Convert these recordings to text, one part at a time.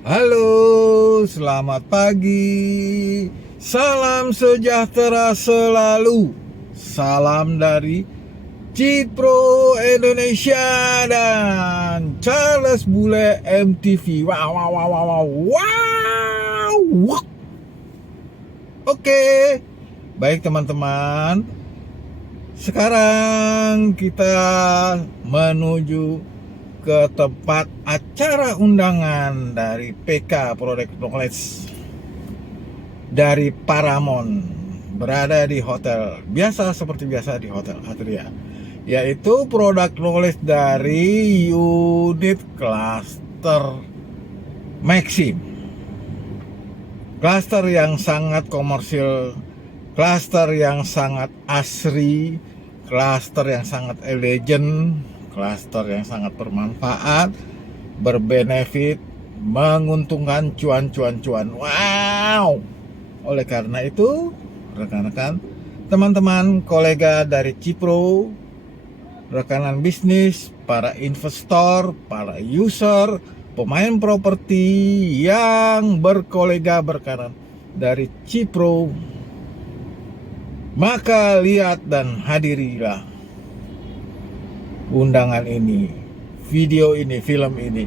Halo, selamat pagi. Salam sejahtera selalu. Salam dari Cipro Indonesia dan Charles Bule MTV. Wow, wow, wow, wow, wow, wow. Oke, baik teman-teman. Sekarang kita menuju ke tempat acara undangan dari PK Product Knowledge dari Paramount, berada di hotel biasa seperti biasa di Hotel Atria, yaitu Product Knowledge dari unit Cluster Maxim, cluster yang sangat komersil, cluster yang sangat asri, cluster yang sangat elegan, cluster yang sangat bermanfaat, berbenefit, menguntungkan, cuan. Wow. Oleh karena itu, rekan-rekan, teman-teman, kolega dari Cipro, rekanan bisnis, para investor, para user, pemain properti yang berkolega berkanan dari Cipro, maka lihat dan hadirilah undangan ini, video ini, film ini.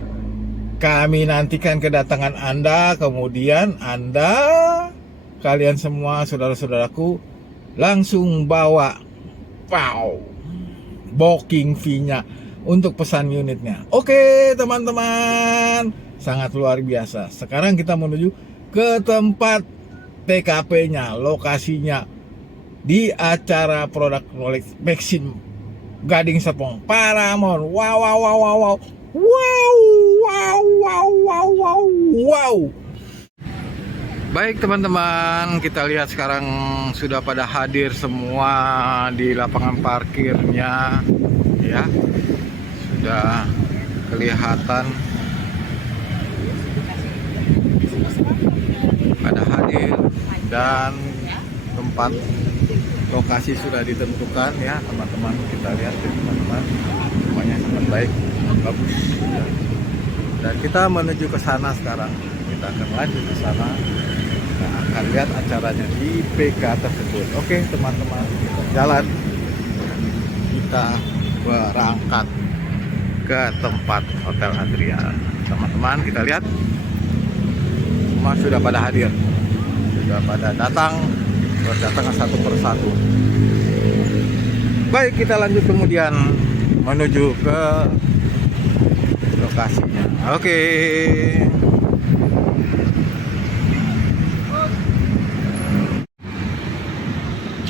Kami nantikan kedatangan Anda, kemudian kalian semua, saudara-saudaraku, langsung bawa booking fee-nya untuk pesan unitnya. Oke, teman-teman, sangat luar biasa. Sekarang kita menuju ke tempat TKP-nya, lokasinya di acara Product Knowledge Maxim Gading Serpong Paramount. Wow. Baik teman-teman, kita lihat sekarang sudah pada hadir semua di lapangan parkirnya, ya. Sudah kelihatan pada hadir dan tempat lokasi sudah ditentukan, ya teman-teman. Kita lihat ya teman-teman, semuanya sangat baik, bagus, dan kita menuju ke sana sekarang. Kita akan lanjut ke sana, kita akan lihat acaranya di PK tersebut. Oke teman-teman, kita jalan, kita berangkat ke tempat Hotel Adria. Teman-teman, kita lihat semua sudah pada hadir, sudah pada datang, berdatangan satu persatu. Baik, kita lanjut kemudian menuju ke lokasinya. Oke.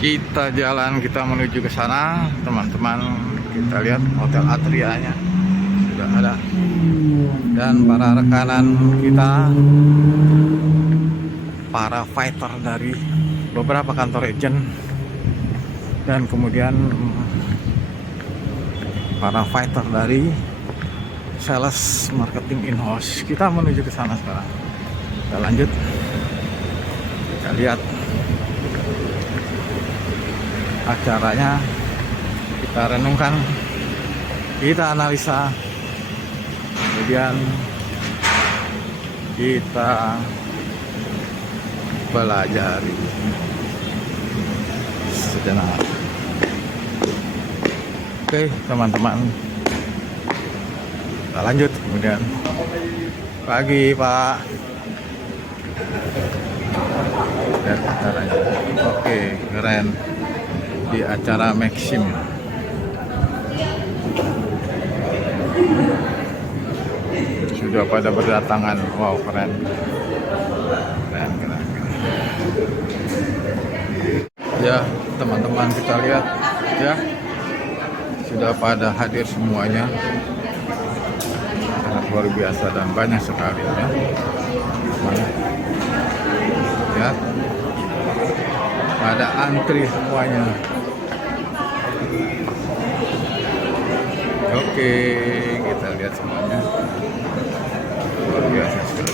Kita jalan, kita menuju ke sana, teman-teman. Kita lihat Hotel Atrianya sudah ada, dan para rekanan kita, para fighter dari beberapa kantor agent, dan kemudian para fighter dari sales marketing in-house. Kita menuju ke sana sekarang. Kita lanjut, kita lihat acaranya, kita renungkan, kita analisa, kemudian kita pelajari sejenak. Oke teman-teman, kita lanjut kemudian. Pagi Pak, lihat acaranya. Oke, keren, di acara Maxim. Sudah pada berdatangan. Wow, keren. Ya teman-teman, kita lihat ya, sudah pada hadir semuanya, sangat luar biasa dan banyak sekali ya. Ya, pada antri semuanya. Oke, kita lihat semuanya, luar biasa sekali.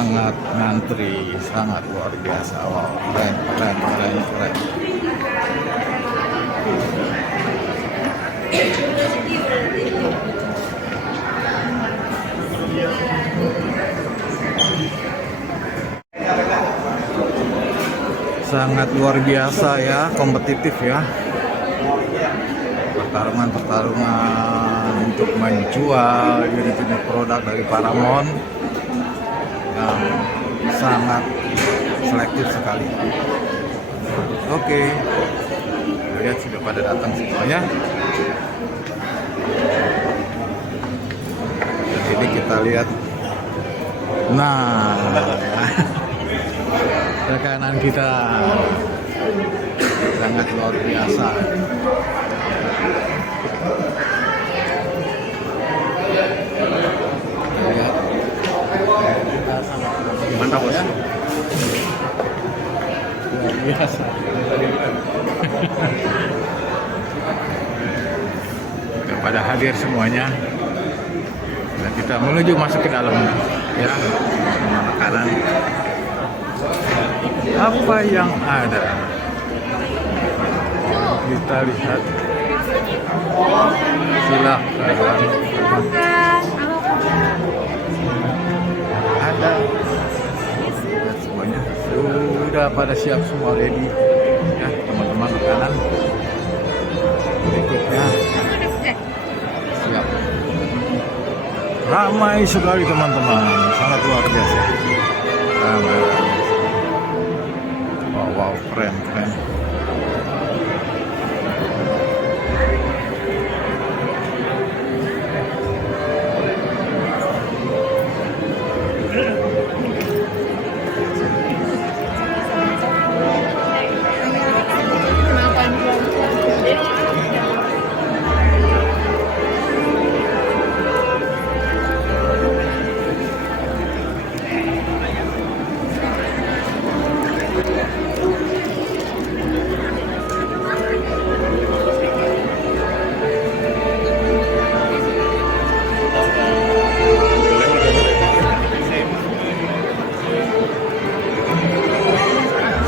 sangat ngantri, sangat luar biasa. Wow, keren, keren, keren, keren. Sangat luar biasa ya, kompetitif ya. Pertarungan untuk menjual unit-unit produk dari Paramount yang sangat selektif sekali. Oke, lihat sudah pada datang semuanya. Dan ini kita lihat, nah, rekanan kita sangat luar biasa. Gimana bos? Ya? Luar biasa. Sudah pada hadir semuanya. Dan kita menuju masuk ke dalam ya, makanan. Apa yang ada? Kita lihat. Silakan. Ada. Semuanya sudah pada siap semua, ready ya teman-teman. Makanan berikutnya siap. Ramai sekali teman-teman, sangat luar biasa. Ramai. Wow, keren, keren.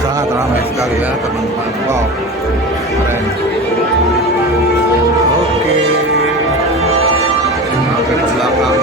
Sangat ramai sekali ya teman-teman. Wow, keren. Oke, sampai ke belakang.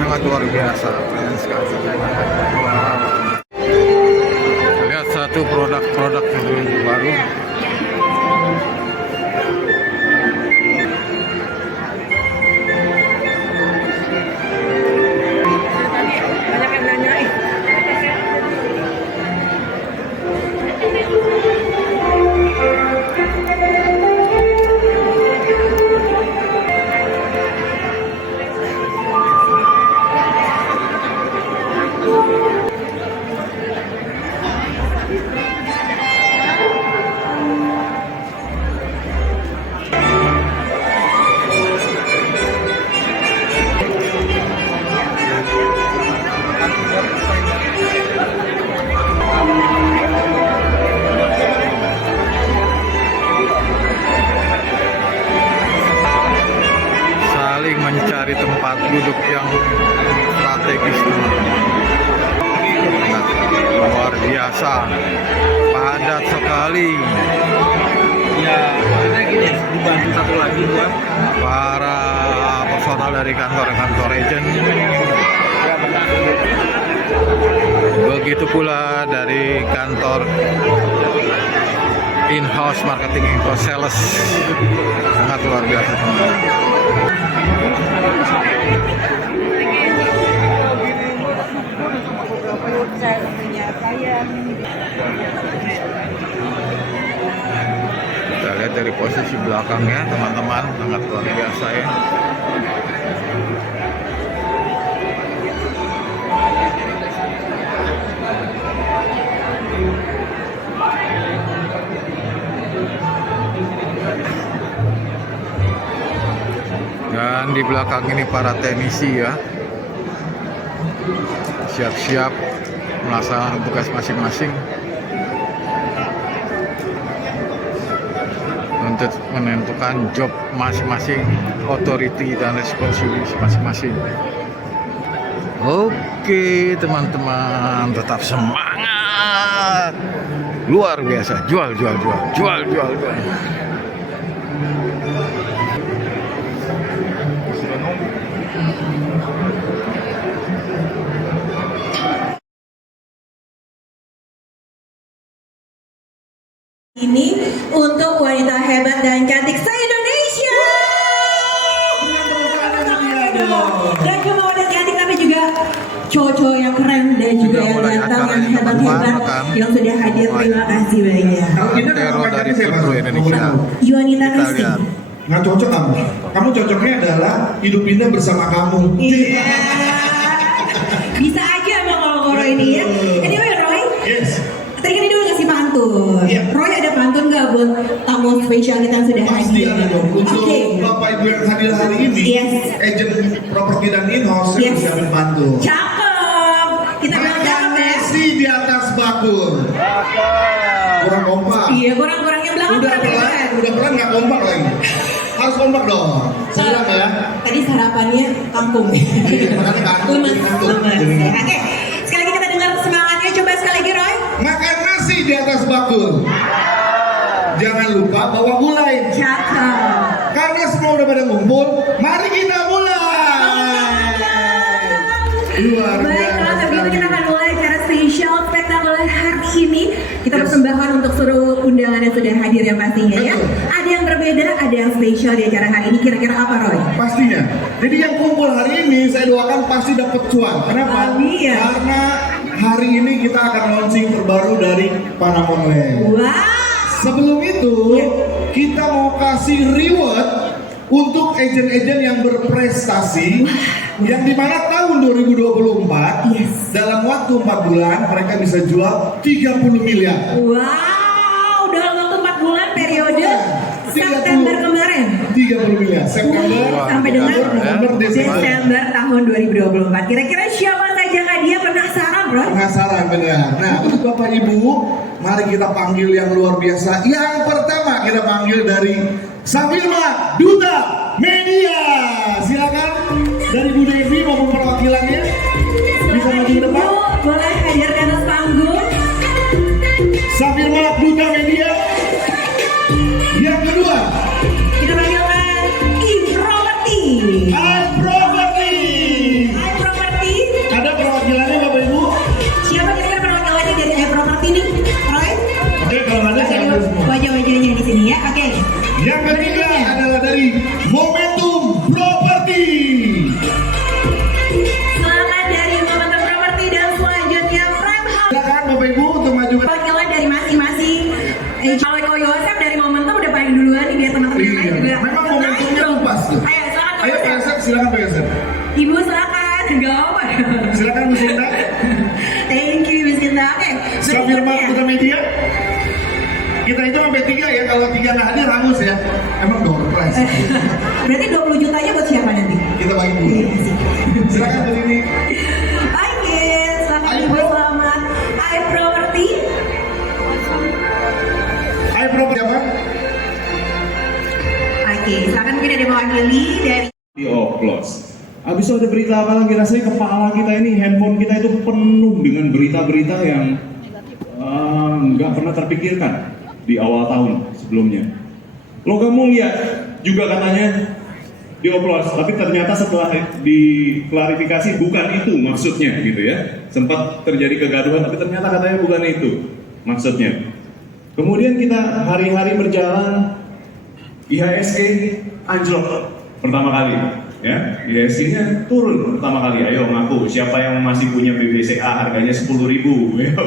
Sangat luar biasa, keren sekali. Lihat satu produk-produk yang baru. Mencari tempat duduk yang strategis, luar biasa, padat sekali. Ya, karena gini, dibantu satu lagi ya. Para personal dari kantor-kantor agent. Begitu pula dari kantor in-house marketing, in-house sales. Sangat luar biasa teman-teman. dari posisi belakang ya teman-teman, sangat luar biasa ya. Dan di belakang ini para teknisi ya, siap-siap melaksanakan tugas masing-masing untuk menentukan job masing-masing, authority dan responsibility masing-masing. Oke teman-teman, tetap semangat, luar biasa, jual. Ini untuk wanita hebat dan cantik se-Indonesia. Dan cuma wanita cantik tapi juga cowok-cowok yang keren dan juga yang mulai ganteng, yang acaranya hebat-hebat teman-teman, yang sudah hadir. Terima kasih banyak. Antero dari seluruh Indonesia. Yuanita Kita Kristi. lihat. Nggak cocok kamu. Kamu cocoknya adalah hidup indah bersama kamu. Iya. Bisa aja Bang Koro ini ya. Anyway Roy, Yes. tadi kan dia udah ngasih pantun. Iya. Roy ada pantun nggak buat tamu spesial kita yang sudah Pasti hadir? ada dong. Untuk Oke. Bapak Ibu yang hadir hari ini, Yes. agent properti dan in-house, saya Yes. siapin pantun. Cakep. Kita bilang cakep ya. Nasi di atas bakul. Kurang kompak. Iya, kurang-kurang yang belakang Udah kurang pelan, keren. udah pelan nggak kompak lagi. Harus kompak dong. Saya bilang ya. Tadi sarapannya kampung. Iya, makanya kantuk, Lemes, jadi kantuk. lemes. Jadi Ya, kantuk. Oke, sekali lagi kita dengar semangatnya. Coba sekali lagi Roy. Makan nasi di atas bakul. Jangan lupa bawa gulai. Cakep. Karena semua udah pada ngumpul, mari kita mulai. Luar Baiklah, biasa. sebelum kita akan mulai acara spesial spektakuler hari ini, kita persembahkan untuk seluruh undangan yang sudah hadir yang pastinya ya. Betul. Ada yang berbeda, ada yang spesial di acara hari ini. Kira-kira apa Roy? Pastinya. Jadi yang kumpul hari ini saya doakan pasti dapat cuan. Kenapa? Amin, ya. Karena hari ini kita akan launching terbaru dari Paramount Land. Wow. Sebelum itu, Ya. kita mau kasih reward untuk agent-agent yang berprestasi yang dimana tahun 2024 Yes. dalam waktu 4 bulan mereka bisa jual 30 miliar. Wow, dalam waktu 4 bulan periode 30. September kemarin 30 miliar. September, sampai dengan November, Desember. Desember tahun 2024. Kira-kira siapa saja kah dia penasaran, Bro? Penasaran benar. Nah, untuk Bapak Ibu, mari kita panggil yang luar biasa. Yang pertama kita panggil dari Safirma Duta Media. Silakan dari Bu Devi maupun perwakilannya bisa maju ke depan. Ibu boleh hadir di atas panggung. Safirma Duta Media. Yang kedua, Kita panggilkan I-Property. iProperty. I-Property. Ada perwakilannya Bapak Ibu? Siapa kira-kira perwakilannya dari I-Property nih? Roy? Oke, kalau ada saya ambil semua. Wajah-wajahnya di sini ya. Oke. Yang ketiga adalah dari Momentum Property. Selamat dari Momentum Property dan selanjutnya Prime House. Silakan Bapak Ibu untuk maju ke Perwakilan dari masing-masing. Kalau Ko Yosef dari Momentum udah paling duluan nih biar teman-teman yang lain juga. Memang momentumnya tuh pas tuh. Ayo silakan Ko Ayo Pak Yosef. Yosef, silakan Pak Yosef. Ibu silakan. Gak apa. Silakan Bu Sinta. Thank you Miss Sinta. Oke. Safirma Putra Media. Kita itu sampai 3 ya, kalau 3 nggak hadir hangus ya. Emang door prize. Berarti 20 jutanya buat siapa nanti? Kita bagi dulu. Iya sih. Silakan Bu Dini. Oke, selamat Ayo, Ibu, Bro. selamat. I-Property. iProperty apa? Oke, silakan mungkin ada mewakili dari Dioplos. Habis itu ada berita apa lagi? Rasanya kepala kita ini, handphone kita itu penuh dengan berita-berita yang nggak pernah terpikirkan di awal tahun sebelumnya. Logam mulia juga katanya dioplos, tapi ternyata setelah diklarifikasi bukan itu maksudnya gitu ya. Sempat terjadi kegaduhan, tapi ternyata katanya bukan itu maksudnya. Kemudian kita hari-hari berjalan, IHSG anjlok pertama kali, ya IHSG-nya turun pertama kali. Ayo ngaku siapa yang masih punya BBCA harganya 10.000, ayo.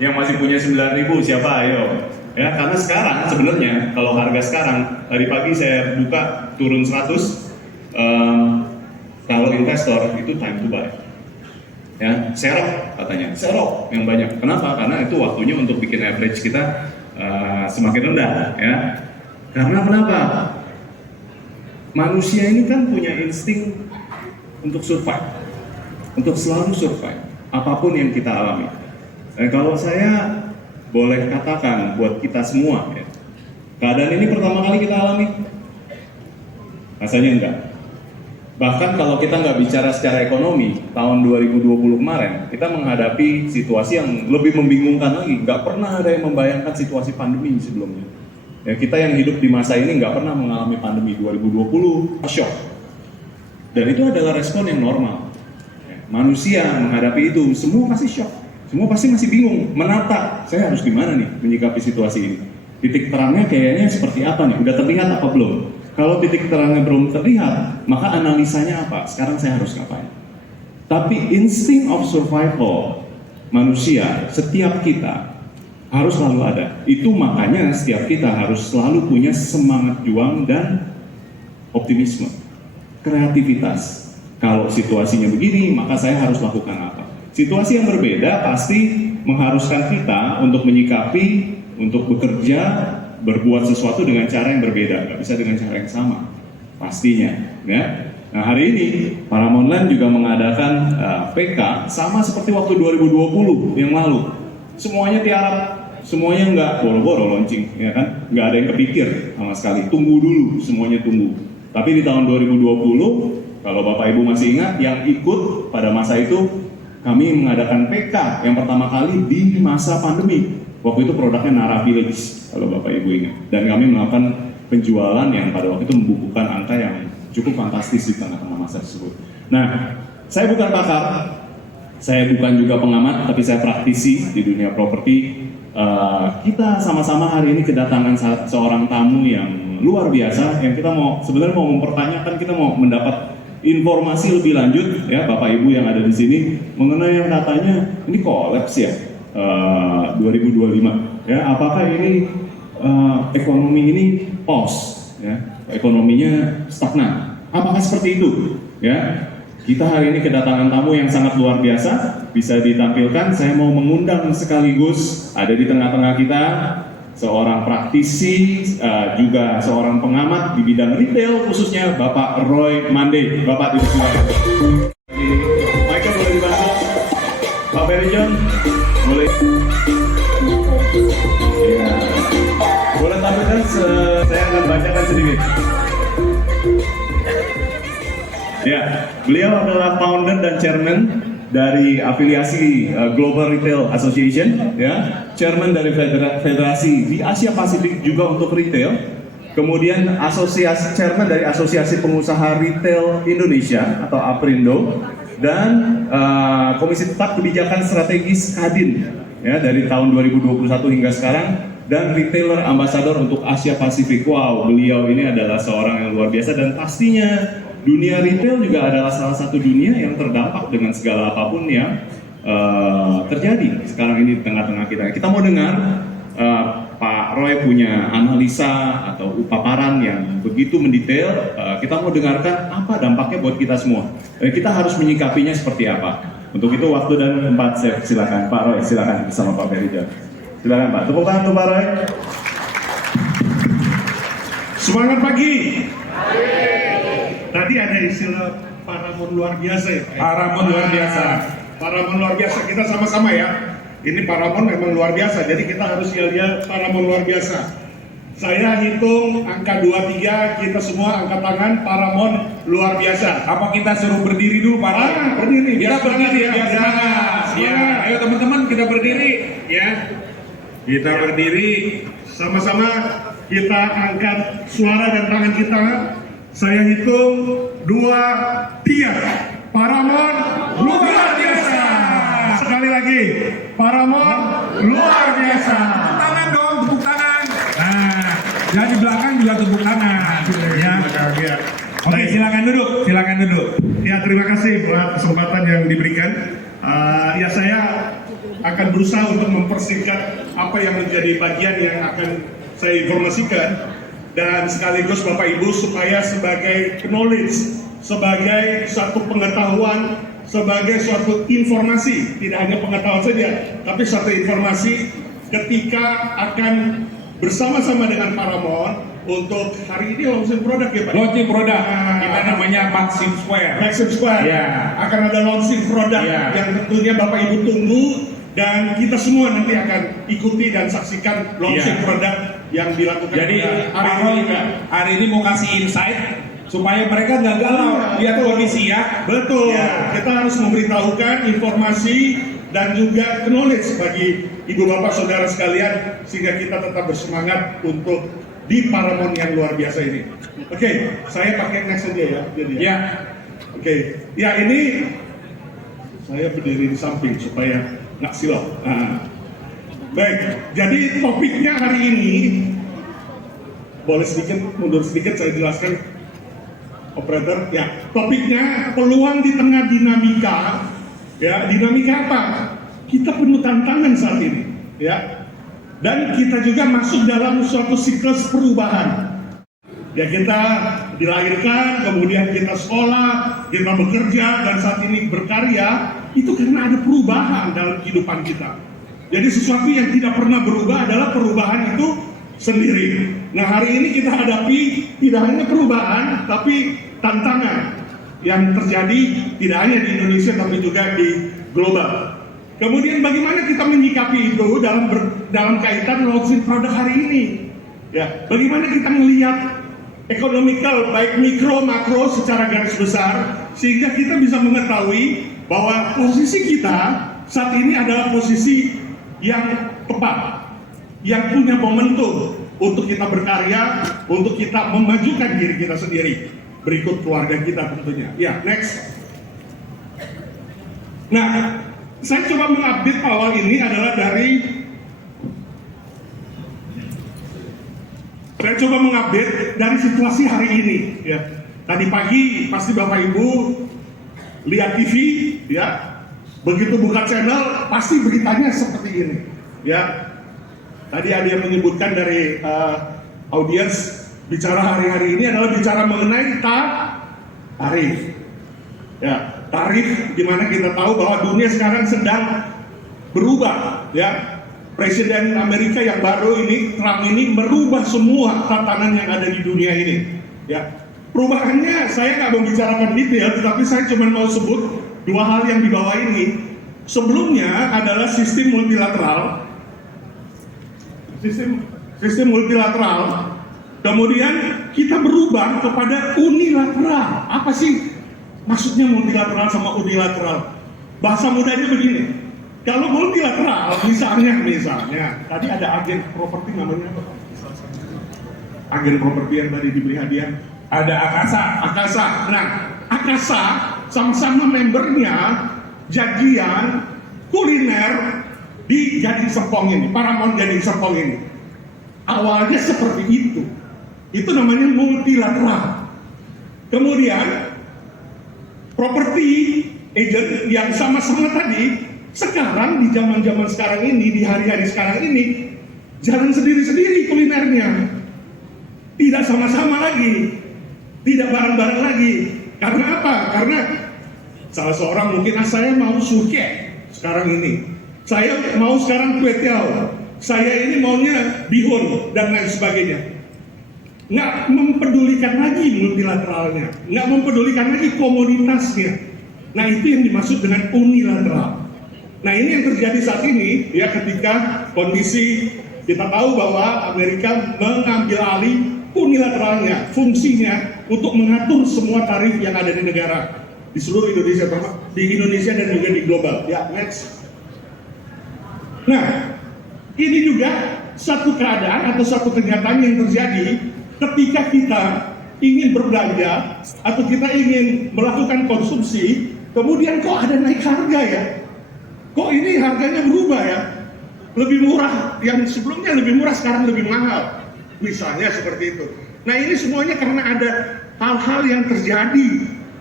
Yang masih punya 9.000 siapa? Ayo. Ya, karena sekarang sebenarnya kalau harga sekarang tadi pagi saya buka turun 100, kalau investor itu time to buy. Ya, serok katanya, serok yang banyak. Kenapa? Karena itu waktunya untuk bikin average kita semakin rendah. Ya, karena kenapa? Manusia ini kan punya insting untuk survive, untuk selalu survive, apapun yang kita alami. Kalau saya boleh katakan buat kita semua, ya, keadaan ini pertama kali kita alami? Rasanya enggak. Bahkan kalau kita nggak bicara secara ekonomi, tahun 2020 kemarin, kita menghadapi situasi yang lebih membingungkan lagi. Nggak pernah ada yang membayangkan situasi pandemi sebelumnya. Ya, kita yang hidup di masa ini nggak pernah mengalami pandemi. 2020, shock. Dan itu adalah respon yang normal. Ya, manusia menghadapi itu, semua pasti shock. Semua pasti masih bingung, menata, saya harus gimana nih menyikapi situasi ini. Titik terangnya kayaknya seperti apa nih? Udah terlihat apa belum? Kalau titik terangnya belum terlihat, maka analisanya apa? Sekarang saya harus ngapain? Tapi insting of survival manusia, setiap kita harus selalu ada. Itu makanya setiap kita harus selalu punya semangat juang dan optimisme, kreativitas. Kalau situasinya begini, maka saya harus lakukan apa? Situasi yang berbeda pasti mengharuskan kita untuk menyikapi, untuk bekerja, berbuat sesuatu dengan cara yang berbeda, nggak bisa dengan cara yang sama, pastinya. Ya. Nah, hari ini Paramount Land juga mengadakan PK sama seperti waktu 2020 yang lalu. Semuanya tiarap, semuanya nggak boro-boro launching, ya kan? Nggak ada yang kepikir sama sekali. Tunggu dulu, semuanya tunggu. Tapi di tahun 2020, kalau Bapak Ibu masih ingat, yang ikut pada masa itu kami mengadakan PK yang pertama kali di masa pandemi. Waktu itu produknya Nara Village, kalau Bapak Ibu ingat. Dan kami melakukan penjualan yang pada waktu itu membukukan angka yang cukup fantastis di tengah-tengah masa tersebut. Nah, saya bukan pakar, saya bukan juga pengamat, tapi saya praktisi di dunia properti. Kita sama-sama hari ini kedatangan seorang tamu yang luar biasa, yang kita sebenarnya mau mempertanyakan, kita mau mendapat informasi lebih lanjut, ya Bapak Ibu yang ada di sini, mengenai yang katanya ini kolaps ya. 2025 ya, apakah ini ekonomi ini pause ya, ekonominya stagnan, apakah seperti itu ya? Kita hari ini kedatangan tamu yang sangat luar biasa, bisa ditampilkan. Saya mau mengundang sekaligus ada di tengah-tengah kita seorang praktisi, juga seorang pengamat di bidang retail, khususnya Bapak Roy Mande. Bapak disilakan. Michael boleh dibantu, Pak Ferry John boleh. Ya. Boleh tampilkan, saya akan bacakan sedikit. Ya, beliau adalah founder dan chairman dari afiliasi Global Retail Association, ya, chairman dari federasi di Asia Pasifik juga untuk retail, kemudian chairman dari Asosiasi Pengusaha Retail Indonesia atau APRindo, dan Komisi Tetap Kebijakan Strategis Kadin, ya, dari tahun 2021 hingga sekarang, dan retailer ambassador untuk Asia Pasifik. Wow, beliau ini adalah seorang yang luar biasa, dan pastinya dunia retail juga adalah salah satu dunia yang terdampak dengan segala apapun yang terjadi sekarang ini di tengah-tengah kita. Kita mau dengar Pak Roy punya analisa atau paparan yang begitu mendetail. Kita mau dengarkan apa dampaknya buat kita semua. Kita harus menyikapinya seperti apa. Untuk itu waktu dan tempat saya silakan Pak Roy, silakan bersama Pak Ferry John. Silakan Pak. Tepuk tangan untuk Pak Roy. Semangat pagi. Tadi ada istilah Paramount luar biasa ya. Paramount luar biasa. Paramount luar biasa, kita sama-sama ya. Ini Paramount memang luar biasa, jadi kita harus yel-yel Paramount luar biasa. Saya hitung angka 23, kita semua angkat tangan, Paramount luar biasa. Apa kita suruh berdiri dulu Pak Roy? Berdiri. Kita berdiri ya, biar semangat. Ya, ayo teman-teman kita berdiri ya. Kita berdiri. Sama-sama kita angkat suara dan tangan kita. Saya hitung 2, 3. Paramount luar biasa. Sekali lagi, Paramount luar biasa. Tepuk tangan dong, tepuk tangan. Nah, yang di belakang juga tepuk tangan. Ya. Oke, silakan duduk, silakan duduk. Ya, terima kasih buat kesempatan yang diberikan. Ya, saya akan berusaha untuk mempersingkat apa yang menjadi bagian yang akan saya informasikan, dan sekaligus Bapak Ibu supaya sebagai knowledge, sebagai suatu pengetahuan, sebagai suatu informasi, tidak hanya pengetahuan saja, tapi suatu informasi ketika akan bersama-sama dengan Paramount untuk hari ini launching produk ya Pak? Launching produk, kita namanya Maxim Square. Maxim Square, Ya. akan ada launching produk Ya. yang tentunya Bapak Ibu tunggu, dan kita semua nanti akan ikuti dan saksikan launching Ya. produk yang dilakukan. Jadi hari Parol ini. hari ini mau kasih insight supaya mereka nggak galau lihat Betul. kondisi ya. Betul, Ya. kita harus memberitahukan informasi dan juga knowledge bagi ibu bapak saudara sekalian sehingga kita tetap bersemangat untuk di Paramount yang luar biasa ini. Oke, saya pakai next saja ya. Jadi Ya. Oke, ya ini saya berdiri di samping supaya nggak silau. Nah. Baik, jadi topiknya hari ini, boleh sedikit mundur sedikit saya jelaskan, operator. Ya, topiknya peluang di tengah dinamika. Ya, dinamika apa? Kita penuh tantangan saat ini. Ya, dan kita juga masuk dalam suatu siklus perubahan. Ya, kita dilahirkan, kemudian kita sekolah, kita bekerja, dan saat ini berkarya, itu karena ada perubahan dalam kehidupan kita. Jadi sesuatu yang tidak pernah berubah adalah perubahan itu sendiri. Nah, hari ini kita hadapi tidak hanya perubahan, tapi tantangan yang terjadi tidak hanya di Indonesia, tapi juga di global. Kemudian bagaimana kita menyikapi itu dalam kaitan launching produk hari ini? Ya, bagaimana kita melihat ekonomikal baik mikro makro secara garis besar sehingga kita bisa mengetahui bahwa posisi kita saat ini adalah posisi yang tepat, yang punya momentum untuk kita berkarya, untuk kita memajukan diri kita sendiri, berikut keluarga kita tentunya. Ya, next. Nah, saya coba mengupdate awal ini adalah saya coba mengupdate dari situasi hari ini. Ya, tadi pagi pasti Bapak Ibu lihat TV, ya. Begitu buka channel, pasti beritanya seperti ini. Ya, tadi ada yang menyebutkan dari audiens bicara hari-hari ini adalah bicara mengenai tarif. Ya, tarif di mana kita tahu bahwa dunia sekarang sedang berubah. Ya, Presiden Amerika yang baru ini, Trump ini merubah semua tatanan yang ada di dunia ini. Ya, perubahannya saya nggak membicarakan detail, tetapi saya cuma mau sebut dua hal yang di bawah ini. Sebelumnya adalah sistem multilateral. Sistem multilateral. Kemudian kita berubah kepada unilateral. Apa sih maksudnya multilateral sama unilateral? Bahasa mudanya begini. Kalau multilateral, misalnya tadi ada agen properti namanya apa? Agen properti yang tadi diberi hadiah. Ada Akasa. Nah, Akasa sama-sama membernya janjian kuliner di Gading Serpong ini, Paramount Gading Serpong ini. Awalnya seperti itu. Itu namanya multilateral. Kemudian properti agent yang sama-sama tadi, sekarang di zaman-zaman sekarang ini, di hari-hari sekarang ini, jalan sendiri-sendiri kulinernya. Tidak sama-sama lagi. Tidak bareng-bareng lagi. Karena apa? Karena salah seorang mungkin saya mau suke sekarang ini. Saya mau sekarang kue tiaw. Saya ini maunya bihun dan lain sebagainya. Nggak mempedulikan lagi multilateralnya. Nggak mempedulikan lagi komoditasnya. Nah, itu yang dimaksud dengan unilateral. Nah, ini yang terjadi saat ini ya, ketika kondisi kita tahu bahwa Amerika mengambil alih unilateralnya, fungsinya untuk mengatur semua tarif yang ada di negara, di seluruh Indonesia, di Indonesia dan juga di global. Ya, next. Nah, ini juga satu keadaan atau satu kenyataan yang terjadi ketika kita ingin berbelanja atau kita ingin melakukan konsumsi, kemudian kok ada naik harga ya? Kok ini harganya berubah ya? Lebih murah, yang sebelumnya lebih murah sekarang lebih mahal. Misalnya seperti itu. Nah, ini semuanya karena ada hal-hal yang terjadi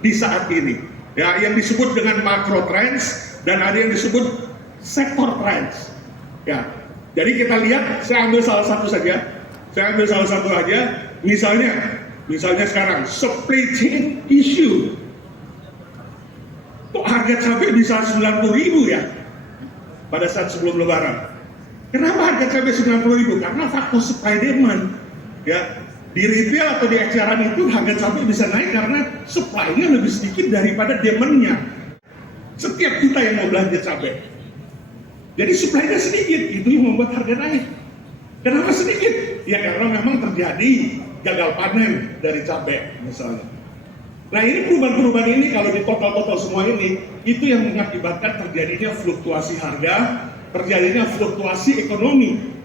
di saat ini. Ya, yang disebut dengan macro trends dan ada yang disebut sektor trends. Ya, jadi kita lihat, saya ambil salah satu saja. Misalnya sekarang supply chain issue. Kok harga cabai bisa 90.000 ya pada saat sebelum Lebaran? Kenapa harga cabai 90.000? Karena faktor supply demand. Ya, di retail atau di eceran itu harga cabai bisa naik karena supply-nya lebih sedikit daripada demand-nya. Setiap kita yang mau belanja cabai, jadi supply-nya sedikit, itu yang membuat harga naik. Kenapa sedikit? Ya karena memang terjadi gagal panen dari cabai misalnya. Nah ini perubahan-perubahan ini kalau di total semua ini, itu yang mengakibatkan terjadinya fluktuasi harga, terjadinya fluktuasi ekonomi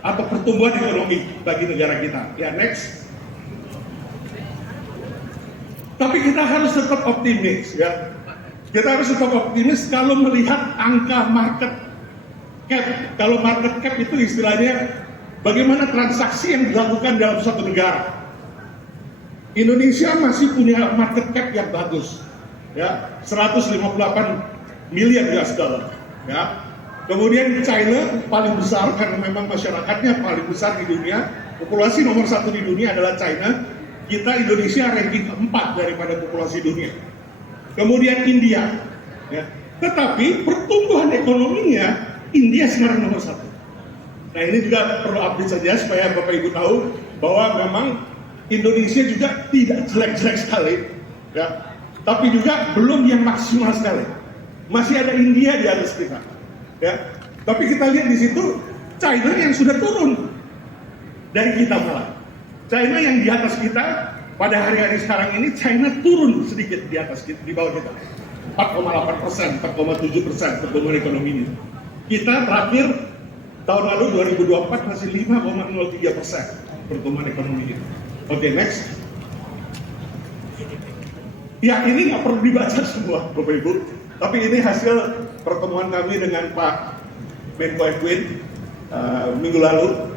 atau pertumbuhan ekonomi bagi negara kita. Ya next. Tapi kita harus tetap optimis ya. Kita harus tetap optimis kalau melihat angka market cap. Kalau market cap itu istilahnya bagaimana transaksi yang dilakukan dalam suatu negara. Indonesia masih punya market cap yang bagus, ya 158 miliar US dollar. Ya. Kemudian China paling besar karena memang masyarakatnya paling besar di dunia. Populasi nomor 1 di dunia adalah China. Kita Indonesia ranking keempat daripada populasi dunia. Kemudian India. Ya. Tetapi pertumbuhan ekonominya India sekarang nomor 1. Nah ini juga perlu update saja supaya Bapak Ibu tahu bahwa memang Indonesia juga tidak jelek-jelek sekali, ya. Tapi juga belum yang maksimal sekali. Masih ada India di atas kita, ya. Tapi kita lihat di situ China yang sudah turun dari kita malah. China yang di atas kita pada hari-hari sekarang ini China turun sedikit di atas kita, di bawah kita. 4,8%, 4,7% pertumbuhan ekonominya. Kita terakhir tahun lalu 2024 masih 5,03% pertumbuhan ekonomi kita. Oke, next. Ya ini nggak perlu dibaca semua, Bapak Ibu. Tapi ini hasil pertemuan kami dengan Pak Menko Edwin minggu lalu.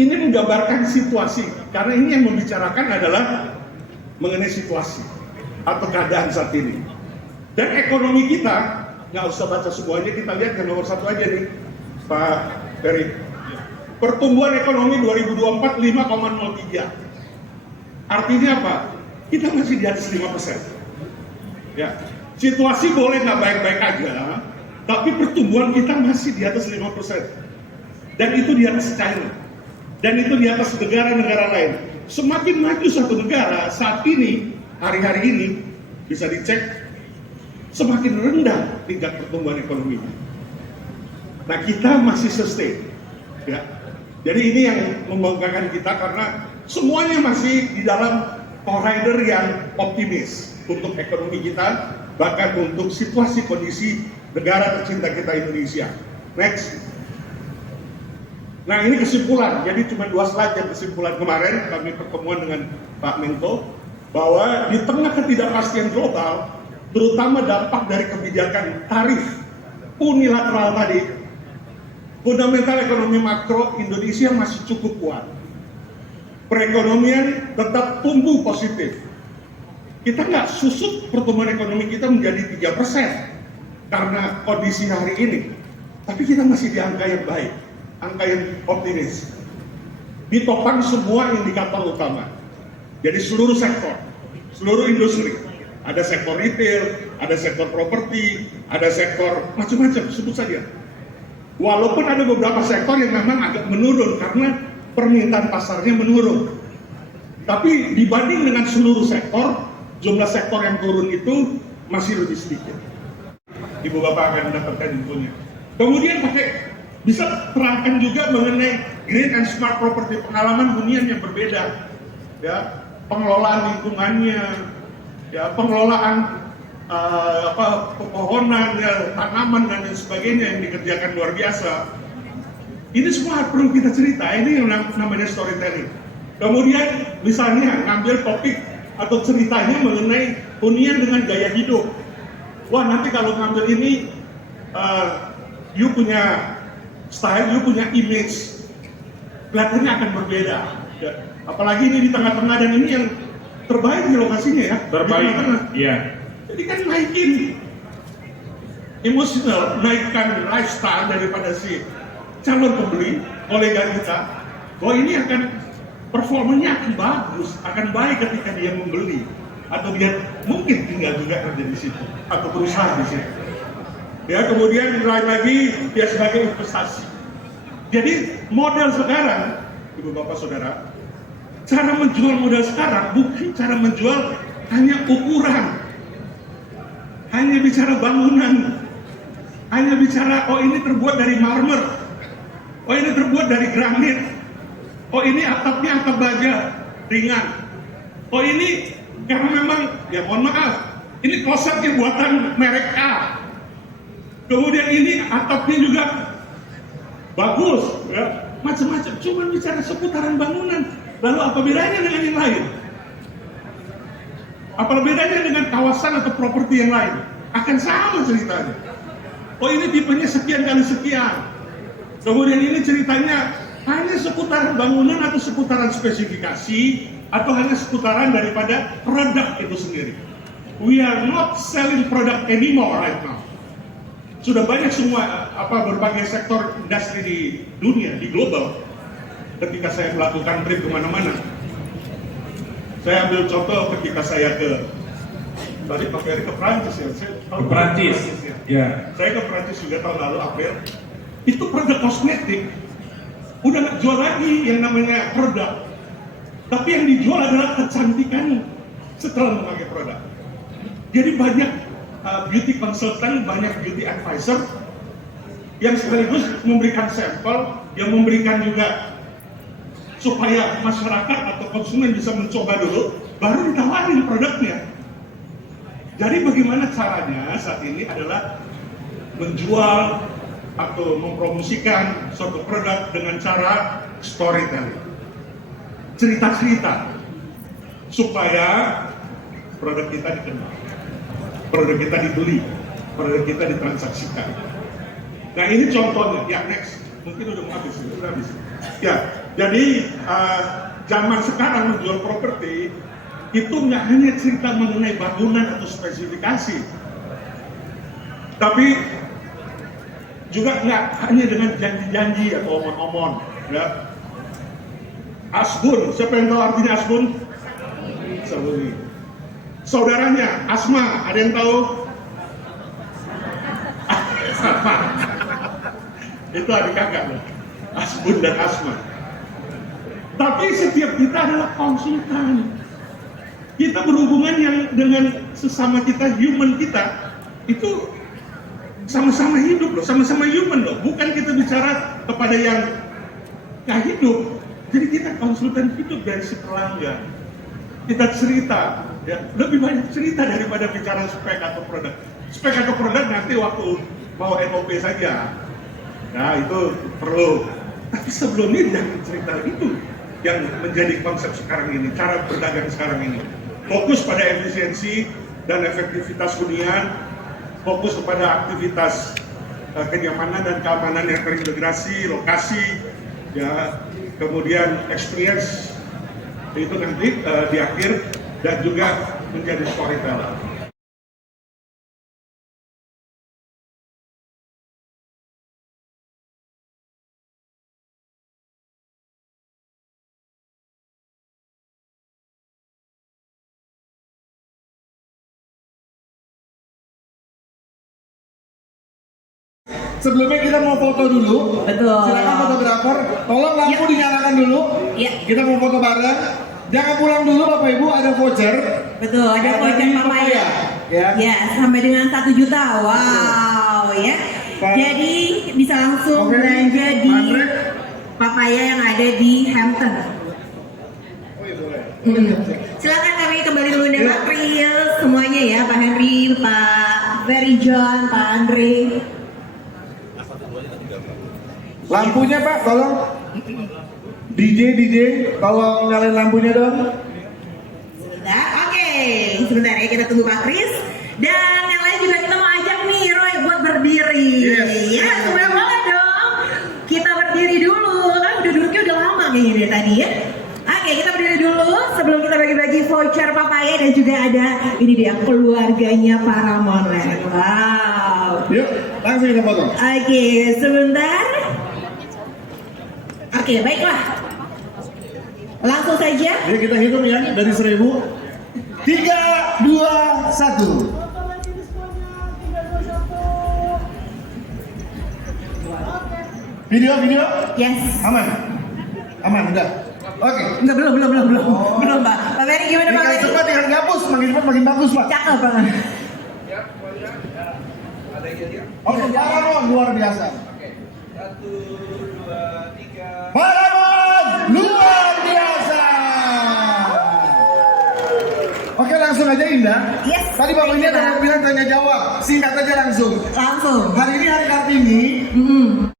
Ini menggambarkan situasi, karena ini yang membicarakan adalah mengenai situasi atau keadaan saat ini. Dan ekonomi kita, nggak usah baca semuanya, kita lihat yang nomor 1 aja nih, Pak Ferry. Pertumbuhan ekonomi 2024 5,03. Artinya apa? Kita masih di atas 5%. Ya, situasi boleh nggak baik-baik aja, tapi pertumbuhan kita masih di atas 5%. Dan itu di atas China. Dan itu di atas negara-negara lain. Semakin maju satu negara saat ini, hari-hari ini, bisa dicek, semakin rendah tingkat pertumbuhan ekonomi. Nah kita masih sustain. Ya. Jadi ini yang membanggakan kita karena semuanya masih di dalam corridor yang optimis untuk ekonomi kita, bahkan untuk situasi kondisi negara tercinta kita Indonesia. Next. Nah ini kesimpulan, jadi cuma 2 slide yang kesimpulan kemarin kami pertemuan dengan Pak Menko, bahwa di tengah ketidakpastian global, terutama dampak dari kebijakan tarif unilateral tadi, fundamental ekonomi makro Indonesia masih cukup kuat. Perekonomian tetap tumbuh positif. Kita nggak susut pertumbuhan ekonomi kita menjadi 3% karena kondisi hari ini. Tapi kita masih di angka yang baik, angka yang optimis. Ditopang semua indikator utama. Jadi seluruh sektor, seluruh industri. Ada sektor retail, ada sektor properti, ada sektor macam-macam, sebut saja. Walaupun ada beberapa sektor yang memang agak menurun karena permintaan pasarnya menurun. Tapi dibanding dengan seluruh sektor, jumlah sektor yang turun itu masih lebih sedikit. Ibu Bapak akan mendapatkan infonya. Kemudian bisa terangkan juga mengenai green and smart property, pengalaman hunian yang berbeda. Ya, pengelolaan lingkungannya, ya, pengelolaan pepohonan, ya, tanaman dan lain sebagainya yang dikerjakan luar biasa. Ini semua perlu kita cerita. Ini yang namanya storytelling. Kemudian misalnya ngambil topik atau ceritanya mengenai hunian dengan gaya hidup. Wah nanti kalau ngambil ini, you punya style, you punya image, kelihatannya akan berbeda. Ya. Apalagi ini di tengah-tengah dan ini yang terbaik di lokasinya ya. Terbaik, iya. Jadi kan naikin emosional, naikkan lifestyle daripada si calon pembeli, kolega kita, bahwa ini akan performanya akan bagus, akan baik ketika dia membeli, atau dia mungkin tinggal juga kerja di situ, atau berusaha di situ. Ya, kemudian lain lagi dia sebagai investasi. Jadi model sekarang, ibu bapak saudara, cara menjual modal sekarang bukan cara menjual hanya ukuran, hanya bicara bangunan, hanya bicara oh ini terbuat dari marmer, oh ini terbuat dari granit, oh ini atapnya atap baja ringan, oh ini karena memang ya mohon maaf ini klosetnya buatan merek A, kemudian ini atapnya juga bagus, ya macam-macam, cuma bicara seputaran bangunan. Lalu apa bedanya dengan yang lain? Apa bedanya dengan kawasan atau properti yang lain? Akan sama ceritanya. Oh ini tipenya sekian kali sekian. Kemudian ini ceritanya hanya seputaran bangunan atau seputaran spesifikasi atau hanya seputaran daripada produk itu sendiri. We are not selling product anymore right now. Sudah banyak semua berbagai sektor industri di dunia, di global. Ketika saya melakukan trip kemana-mana, saya ambil contoh ketika saya tadi Pak Ferry ke Prancis ya, Ke Prancis, ya. Saya ke Prancis juga tahun lalu April. Itu produk kosmetik, udah nggak jual lagi yang namanya produk, tapi yang dijual adalah kecantikan setelah memakai produk. Jadi banyak beauty consultant, banyak beauty advisor yang sekaligus memberikan sampel, yang memberikan juga supaya masyarakat atau konsumen bisa mencoba dulu, baru ditawarin produknya. Jadi bagaimana caranya saat ini adalah menjual atau mempromosikan suatu produk dengan cara storytelling, cerita-cerita, supaya produk kita dikenal, produk kita dibeli, produk kita ditransaksikan. Nah ini contohnya. Ya next, mungkin udah habis. Ya, jadi zaman sekarang menjual properti itu nggak hanya cerita mengenai bangunan atau spesifikasi, tapi juga nggak hanya dengan janji-janji atau omong-omong. Ya. Asbun, siapa yang tahu artinya asbun? Sabuni. Saudaranya Asma, ada yang tahu? Sama. Itu adik kakak loh. Asbun dan Asma. Tapi setiap kita adalah konsultan. Kita berhubungan yang dengan sesama kita, human kita, itu sama-sama hidup loh, sama-sama human loh. Bukan kita bicara kepada yang gak hidup. Jadi kita konsultan hidup dari si pelanggan. Kita cerita, ya, lebih banyak cerita daripada bicara spek atau produk. Spek atau produk nanti waktu mau NOP saja. Nah itu perlu. Tapi sebelumnya jangan cerita itu yang menjadi konsep sekarang ini, cara berdagang sekarang ini. Fokus pada efisiensi dan efektivitas hunian, fokus kepada aktivitas kenyamanan dan keamanan yang terintegrasi, lokasi, ya, kemudian experience itu nanti di akhir, dan juga menjadi storyteller. Sebelumnya kita mau foto dulu. Betul. Silakan fotografer, tolong lampu dinyalakan dulu. Iya. Kita mau foto bareng. Jangan pulang dulu Bapak Ibu, ada voucher. Betul, ada voucher papaya. Ya. Ya, sampai dengan 1 juta. Wow, ya. Jadi bisa langsung Oke. belanja di Andre. papaya yang ada di Hampton. Oh iya boleh. Silakan kami kembali dulu dengan Pak Chris, semuanya ya, Pak Henry, Pak Ferry John, Pak Andre. Lampunya Pak, tolong. DJ, tolong nyalain lampunya dong. Sebentar, oke. Sebentar ya, kita tunggu Pak Chris. Dan yang lain juga kita mau ajak nih Roy buat berdiri. Yes. Ya, sebentar banget dong. Kita berdiri dulu, kan udah duduknya udah lama kayaknya dari tadi ya. Oke, kita berdiri dulu sebelum kita bagi-bagi voucher papaya dan juga ada ini dia keluarganya Paramount. Wow. Yuk, langsung kita foto. Oke, sebentar. Oke, baiklah. Langsung saja. Yuk kita hitung ya dari 1000. 3, 2, 1. Video. Yes. Aman, udah. Oke. Enggak, belum, Pak. Pak Ferry gimana, Pak Ferry? Cepat dengan gabus, makin cepat makin bagus, Pak. Cakep, Pak. Oke, Paramount luar biasa. Paramount luar biasa. Oke, langsung aja Indah. Yes. Tadi Bapak ini ada yang bilang tanya jawab, singkat aja langsung. Langsung. Hari ini hari Kartini.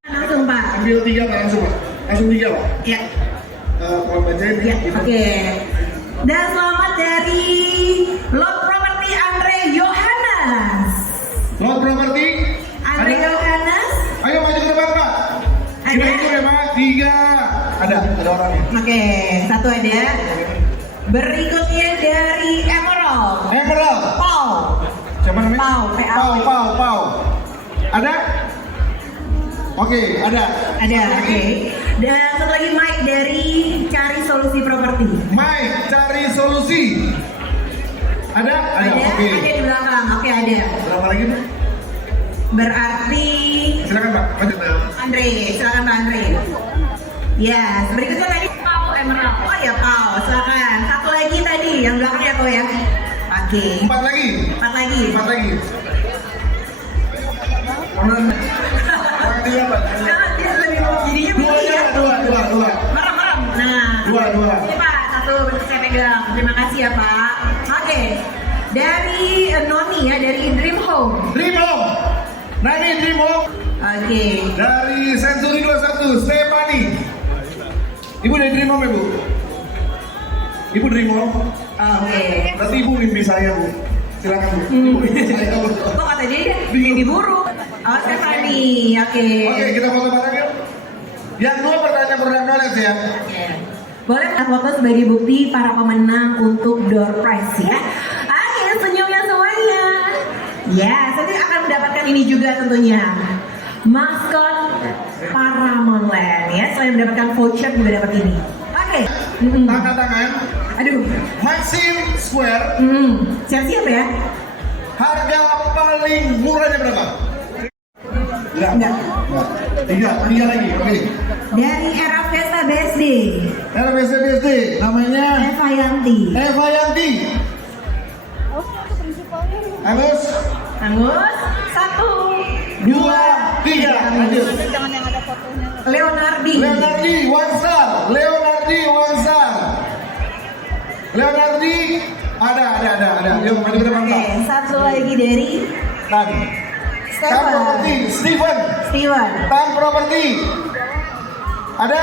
Langsung, Pak. Ambil 3 Pak, langsung Pak. Langsung 3 Pak. Ya. Kalau bacain Ya, gitu. oke. Dan selamat dari Lot Property Andre Yohanes. Lot Property. Andre Yohanes. Ayo maju ke depan Pak. Kita Ada? hitung ya Pak. 3. Ada orangnya. Oke, satu ada. Berikutnya dari Emerald. Paul. Siapa namanya? Pau, P-A-U. Pau. Ada? Oke, ada. Ada, oke. Dan satu lagi Mike dari Cari Solusi Properti. Mike, cari solusi. Ada? Oke. Ada di belakang. Oke, ada. Berapa lagi Pak? Berarti Silakan Pak. Maju. Andre, silakan Pak Andre. Ya, berikutnya tadi Pau Emerald. Oh ya Pau, silakan. Satu lagi tadi yang belakang ya Pau ya. Oke. 4 lagi. 4 lagi. 4 lagi. Jangan dia Pak. Nah, dia lebih jadinya begini ya. Dua. Merem. Nah. Dua. Ini Pak, satu saya pegang. Terima kasih ya Pak. Oke. Dari Noni ya, dari Dream Home. Dream Home. Nani Dream Home. Oke. Dari Century 21, Stephanie. Ibu dari Dream Home ya Bu? Ibu Dream Home. Oke. Berarti ibu mimpi saya Bu. Silakan Bu. Ibu mimpi saya Bu. Kok kata dia mimpi buruk? Oh, Stephanie. Oke. Oke, kita foto bareng yuk. Yang 2 pertanyaan produk knowledge ya. Boleh foto sebagai bukti para pemenang untuk door prize ya. Oke, senyumnya semuanya. Ya, nanti akan mendapatkan ini juga tentunya. Maskot Paramount Land ya. Selain mendapatkan voucher juga dapat ini. Oke. Angkat tangan. Aduh. Maxim Square. Siap-siap ya. Harga paling murahnya berapa? Enggak. 3 lagi. Oke. Dari era Vesta BSD. RBSD namanya Eva Yanti. Eva Yanti. Angus. Angus. 1, 2, 3. Lanjut. Leonardi. Leonardi Wansar. Leonardi ada. Yuk maju ke depan Oke, Pak. satu lagi dari Tan Property. Steven. Tan Property. Ada?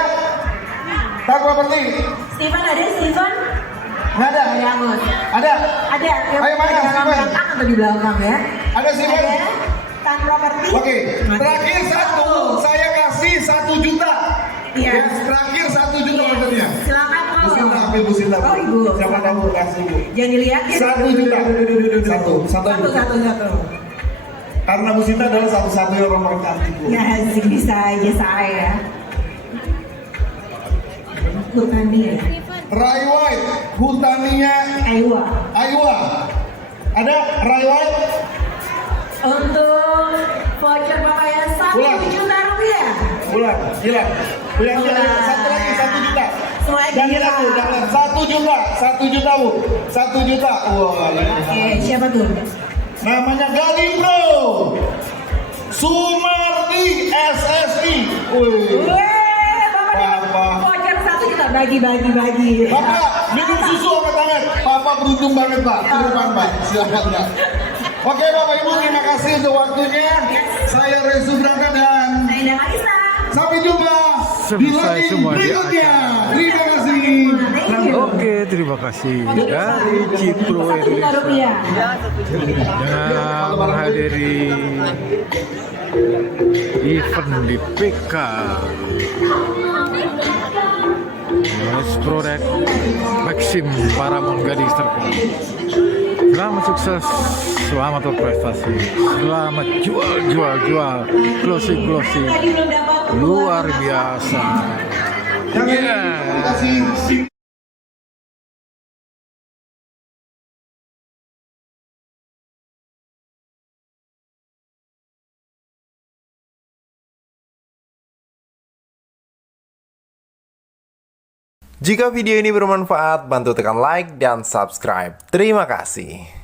Tan Property. Steven ada Steven? Nggak ada. Ada Angus. Ada. Ada. Ayo, mana, Di Steven? belakang atau di belakang ya? Ada Steven. Ada. Tan Property. Oke. Terakhir 1. Saya kasih 1 juta. Iya. Ya, terakhir 1 juta maksudnya. Silakan Bu Sinta, kalau. ambil Bu Sinta. Oh, Ibu. Siapa tahu kasih Bu. Jangan dilihatin. 1 juta. Satu. Karena Bu Sinta adalah satu-satunya orang paling cantik Bu. Ya, sih bisa aja saya. Hutani ya. Rai White, Hutania Aiwa. Ada Rai White? Untuk voucher papaya 1 juta rupiah. Ulang, hilang. Satu lagi 1 juta. Semuanya Jangan hilang. aku, jangan. 1 juta Bu. 1 juta. Wah, Oke, siapa tuh? namanya Galibro Sumardi SSI. Wih. Bapak. Voucher 1 juta bagi. Bapak, minum susu angkat tangan. Papa beruntung banget Pak. Ke depan Pak. Silakan Pak. Oke Bapak Ibu, terima kasih untuk waktunya. Saya Resu berangkat dan Saya Indah Kalista. sampai jumpa di Selesai lagi semua di berikutnya. acara. Terima kasih. Thank you. Oke, terima kasih dari Cipro 1 juta rupiah. yang menghadiri event di PK. Produk Maxim Paramount Gading Serpong. Selamat sukses, selamat berprestasi, selamat jual, closing, luar biasa. Yeah. Jika video ini bermanfaat, bantu tekan like dan subscribe. Terima kasih.